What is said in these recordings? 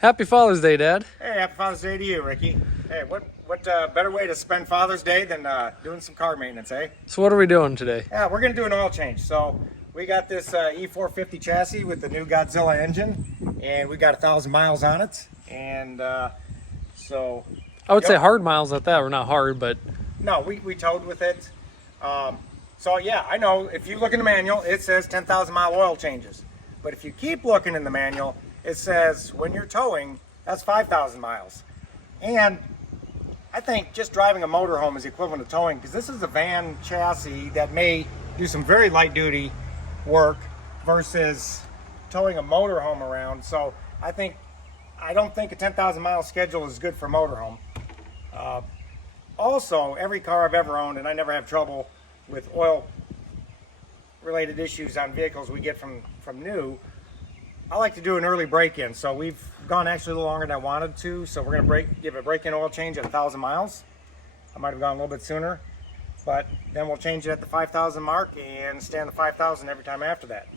Happy Father's Day, Dad. Hey, happy Father's Day to you, Ricky. Hey, what better way to spend Father's Day than doing some car maintenance, eh? So what are we doing today? Yeah, we're going to do an oil change. So we got this E450 chassis with the new Godzilla engine, and we got 1,000 miles on it. And so... I would say hard miles at that, or not hard, but... No, we towed with it. So yeah, I know if you look in the manual, it says 10,000 mile oil changes. But if you keep looking in the manual, it says when you're towing, that's 5,000 miles. And I think just driving a motorhome is equivalent to towing, because this is a van chassis that may do some very light duty work versus towing a motorhome around. So I don't think a 10,000 mile schedule is good for a motorhome. Also, every car I've ever owned, and I never have trouble with oil related issues on vehicles we get from new, I like to do an early break-in. So we've gone actually a little longer than I wanted to. So we're going to give a break-in oil change at 1,000 miles. I might have gone a little bit sooner, but then we'll change it at the 5,000 mark and stay on the 5,000 every time after that.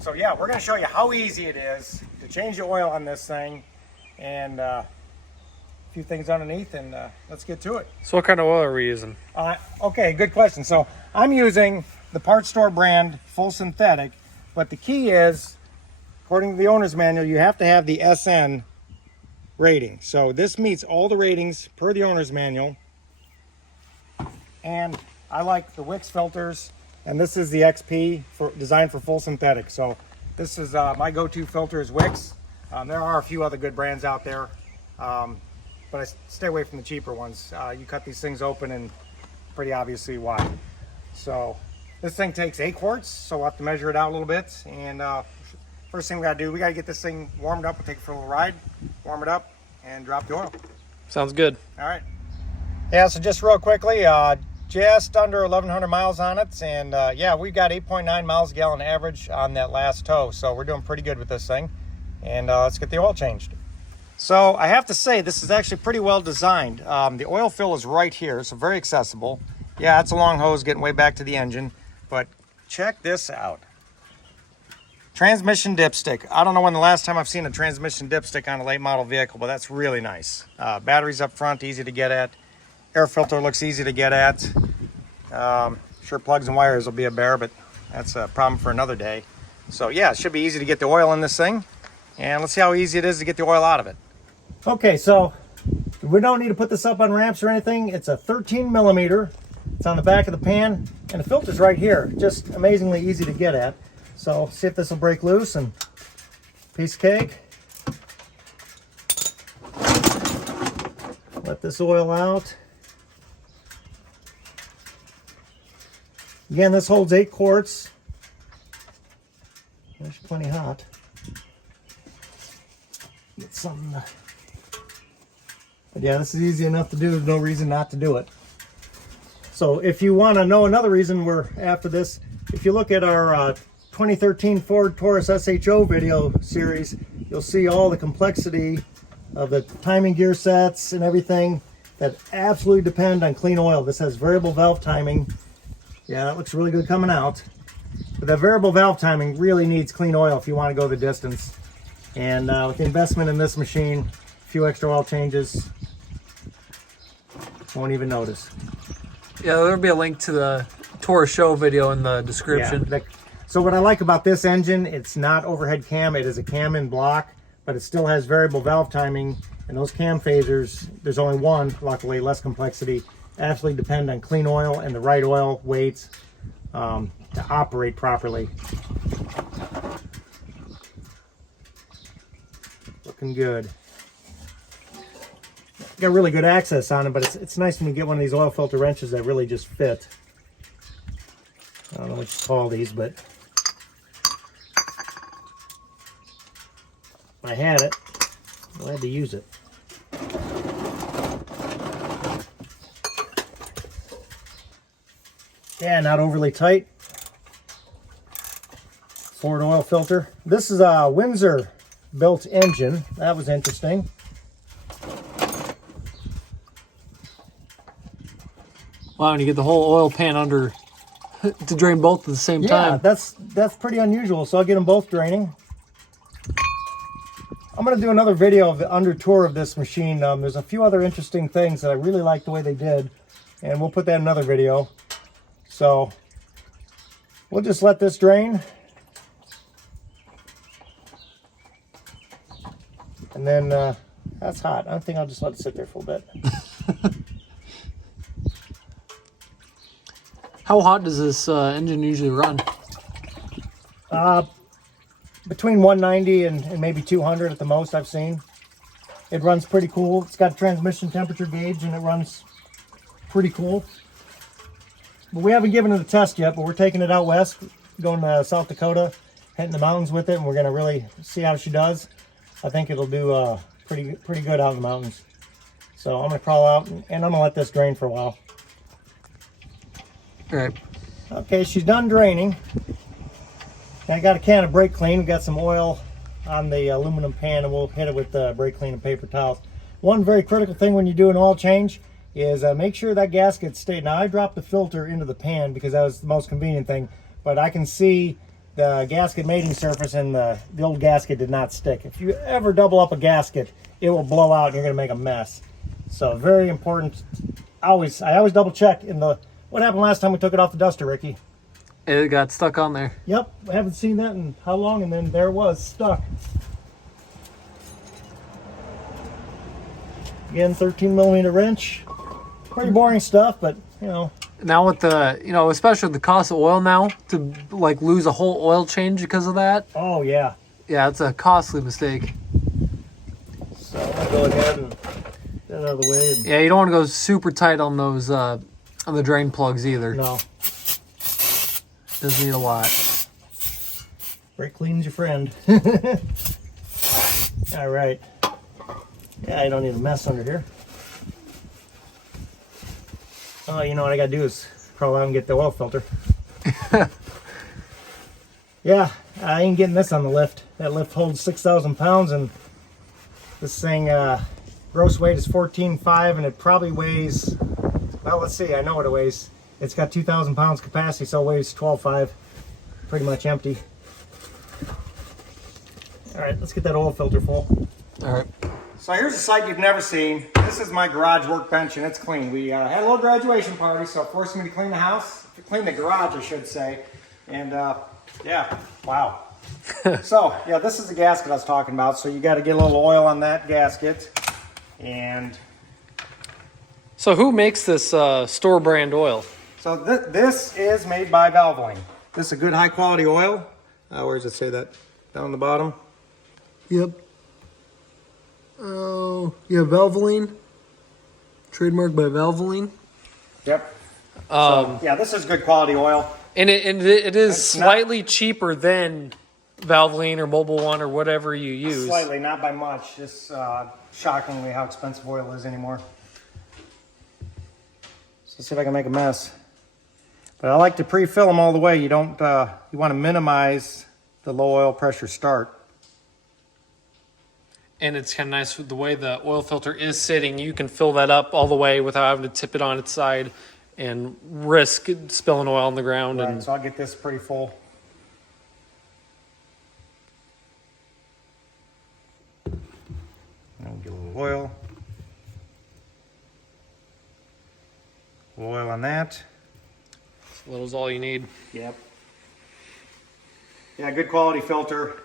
So yeah, we're going to show you how easy it is to change the oil on this thing, and a few things underneath, and let's get to it. So what kind of oil are we using? Okay, good question. So I'm using the Parts Store brand full synthetic. But the key is, according to the owner's manual, you have to have the SN rating. So this meets all the ratings per the owner's manual. And I like the Wix filters, and this is the XP designed for full synthetic. So this is my go-to filter is Wix. There are a few other good brands out there, but I stay away from the cheaper ones. You cut these things open and pretty obviously why. So this thing takes 8 quarts, so we'll have to measure it out a little bit. And first thing we gotta do, we gotta get this thing warmed up. We'll take it for a little ride, warm it up, and drop the oil. Sounds good. All right. Yeah, so just real quickly, just under 1,100 miles on it. And yeah, we've got 8.9 miles a gallon average on that last tow. So we're doing pretty good with this thing. And let's get the oil changed. So I have to say, this is actually pretty well designed. The oil fill is right here, so very accessible. Yeah, it's a long hose getting way back to the engine. But check this out. Transmission dipstick. I don't know when the last time I've seen a transmission dipstick on a late model vehicle, but that's really nice. Batteries up front, easy to get at. Air filter looks easy to get at. Sure, plugs and wires will be a bear, but that's a problem for another day. So yeah, it should be easy to get the oil in this thing. And let's see how easy it is to get the oil out of it. Okay, so we don't need to put this up on ramps or anything. It's a 13 millimeter. It's on the back of the pan, and the filter's right here. Just amazingly easy to get at. So see if this will break loose, and piece of cake. Let this oil out. Again, this holds 8 quarts. There's plenty hot. Get something. But yeah, this is easy enough to do. There's no reason not to do it. So if you want to know another reason we're after this, if you look at our 2013 Ford Taurus SHO video series, you'll see all the complexity of the timing gear sets and everything that absolutely depend on clean oil. This has variable valve timing. Yeah, that looks really good coming out. But that variable valve timing really needs clean oil if you want to go the distance. And with the investment in this machine, a few extra oil changes, won't even notice. Yeah, there'll be a link to the Thor SHO video in the description. Yeah, so what I like about this engine, it's not overhead cam, it is a cam in block, but it still has variable valve timing, and those cam phasers, there's only one, luckily, less complexity, absolutely depend on clean oil and the right oil weights to operate properly. Looking good. Got really good access on it, but it's nice when you get one of these oil filter wrenches that really just fit. I don't know what you call these, but I had it. I had to use it. Yeah, not overly tight. Ford oil filter. This is a Windsor built engine. That was interesting. Wow, and you get the whole oil pan under to drain both at the same time. Yeah, that's pretty unusual. So I'll get them both draining. going to do another video of the under tour of this machine. There's a few other interesting things that I really like the way they did, and we'll put that in another video. So we'll just let this drain. And then that's hot. I think I'll just let it sit there for a bit. How hot does this engine usually run? Between 190 and maybe 200 at the most I've seen. It runs pretty cool. It's got a transmission temperature gauge and it runs pretty cool. But we haven't given it a test yet, but we're taking it out west, going to South Dakota, hitting the mountains with it, and we're going to really see how she does. I think it'll do pretty good out in the mountains. So I'm going to crawl out and I'm going to let this drain for a while. All right. Okay, she's done draining. I got a can of brake clean. We got some oil on the aluminum pan, and we'll hit it with brake clean and paper towels. One very critical thing when you do an oil change is make sure that gasket stays. Now I dropped the filter into the pan because that was the most convenient thing, but I can see the gasket mating surface and the old gasket did not stick. If you ever double up a gasket, it will blow out and you're going to make a mess. So very important. I always double check in the. What happened last time we took it off the duster, Ricky? It got stuck on there. Yep, I haven't seen that in how long, and then there it was, stuck. Again, 13mm wrench. Pretty boring stuff, but, you know. Now with the, you know, especially with the cost of oil now, to like lose a whole oil change because of that. Oh, yeah. Yeah, it's a costly mistake. So I'm going to go ahead and get it out of the way. Yeah, you don't want to go super tight on those, on the drain plugs either. No. Doesn't need a lot. Brake clean's your friend. All right. Yeah, I don't need a mess under here. Oh, you know what I gotta do is crawl out and get the oil filter. Yeah, I ain't getting this on the lift. That lift holds 6,000 pounds, and this thing gross weight is 14.5, and it probably weighs, well, let's see, I know what it weighs. It's got 2,000 pounds capacity, so it weighs 12.5. Pretty much empty. All right, let's get that oil filter full. All right. So here's a sight you've never seen. This is my garage workbench, and it's clean. We had a little graduation party, so it forced me to clean the house. To clean the garage, I should say. And yeah, wow. So yeah, this is the gasket I was talking about. So you got to get a little oil on that gasket. And So who makes this store brand oil? so this is made by Valvoline. This is a good high quality oil. Where does it say that? Down the bottom. Yep. Oh, yeah, Valvoline. Trademarked by Valvoline. Yep. So, yeah, this is good quality oil. And it is It's slightly cheaper than Valvoline or Mobile One or whatever you use. Slightly, not by much. It's shockingly how expensive oil is anymore. So let's see if I can make a mess. But I like to pre-fill them all the way. You don't. You want to minimize the low oil pressure start. And it's kind of nice with the way the oil filter is sitting. You can fill that up all the way without having to tip it on its side and risk spilling oil on the ground. Right, And so I'll get this pretty full. And get a little oil. Oil on that. a little's all you need. Yep. Yeah, good quality filter.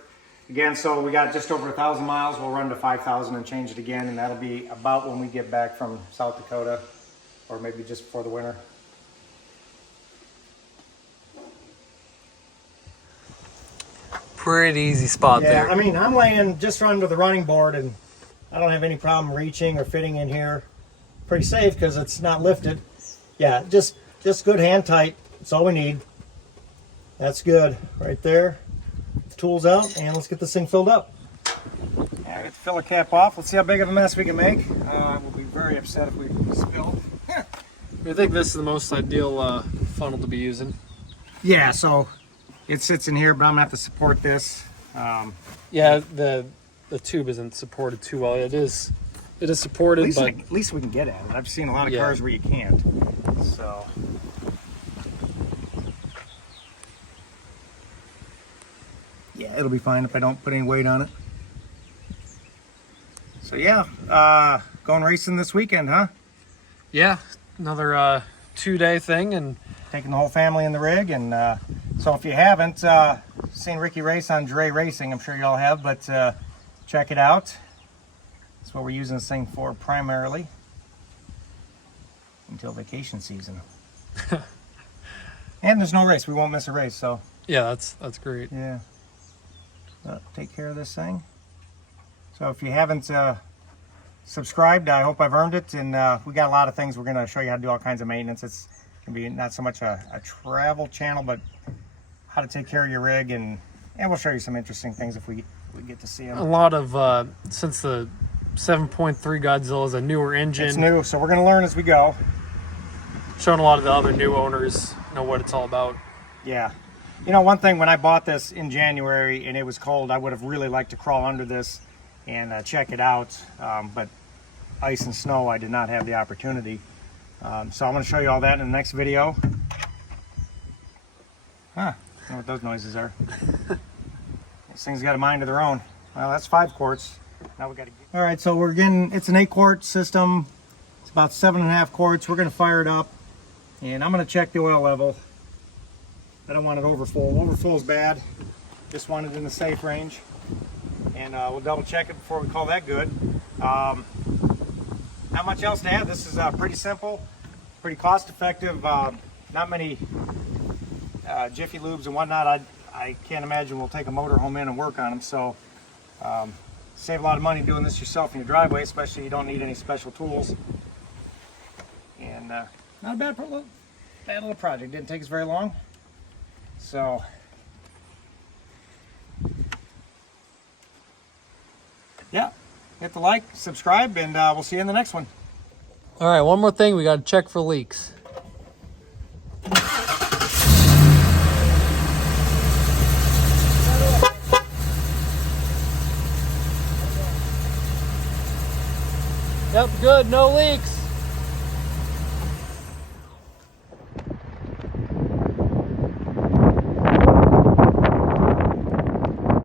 Again, so we got just over 1,000 miles. We'll run to 5,000 and change it again, and that'll be about when we get back from South Dakota, or maybe just before the winter. Pretty easy spot Yeah, there. I mean, I'm laying just under the running board, and I don't have any problem reaching or fitting in here. Pretty safe because it's not lifted. Yeah, just good hand tight. That's all we need. That's good right there. The tools out, and let's get this thing filled up. Yeah, I got the filler cap off. Let's see how big of a mess we can make. I will be very upset if we spill. I think this is the most ideal funnel to be using. Yeah, so it sits in here, but I'm gonna have to support this. Yeah, the tube isn't supported too well. It is supported, At least we can get at it. I've seen a lot of cars where you can't. So. Yeah, it'll be fine if I don't put any weight on it. So yeah, going racing this weekend, huh? Yeah, another 2-day thing, and Taking the whole family in the rig. And so if you haven't seen Ricky race on Dre Racing, I'm sure you all have, but check it out. That's what we're using this thing for primarily until vacation season. And there's no race. We won't miss a race, so yeah, that's great. yeah. Take care of this thing. So if you haven't subscribed, I hope I've earned it. And we got a lot of things. We're going to show you how to do all kinds of maintenance. It's going to be not so much a travel channel, but how to take care of your rig. And we'll show you some interesting things if we get to see them. A lot of, since the 7.3 Godzilla is a newer engine. It's new, so we're going to learn as we go. Showing a lot of the other new owners know what it's all about. Yeah. You know, one thing, when I bought this in January and it was cold, I would have really liked to crawl under this and check it out. But ice and snow, I did not have the opportunity. So I'm going to show you all that in the next video. Huh. I don't know what those noises are. These things got a mind of their own. Well, that's 5 quarts. Now we got to. All right, so we're getting. It's an 8-quart system. It's about 7.5 quarts. We're going to fire it up, and I'm going to check the oil level. I don't want it overfull. Overfull is bad. Just want it in the safe range. And we'll double check it before we call that good. Not much else to add. This is pretty simple, pretty cost effective. Not many Jiffy Lubes and whatnot. I can't imagine we'll take a motorhome in and work on them. So save a lot of money doing this yourself in your driveway, especially you don't need any special tools. And not a bad little project. Didn't take us very long. So, yeah, hit the like, subscribe, and we'll see you in the next one. All right, one more thing. We got to check for leaks. Yep, good. No leaks.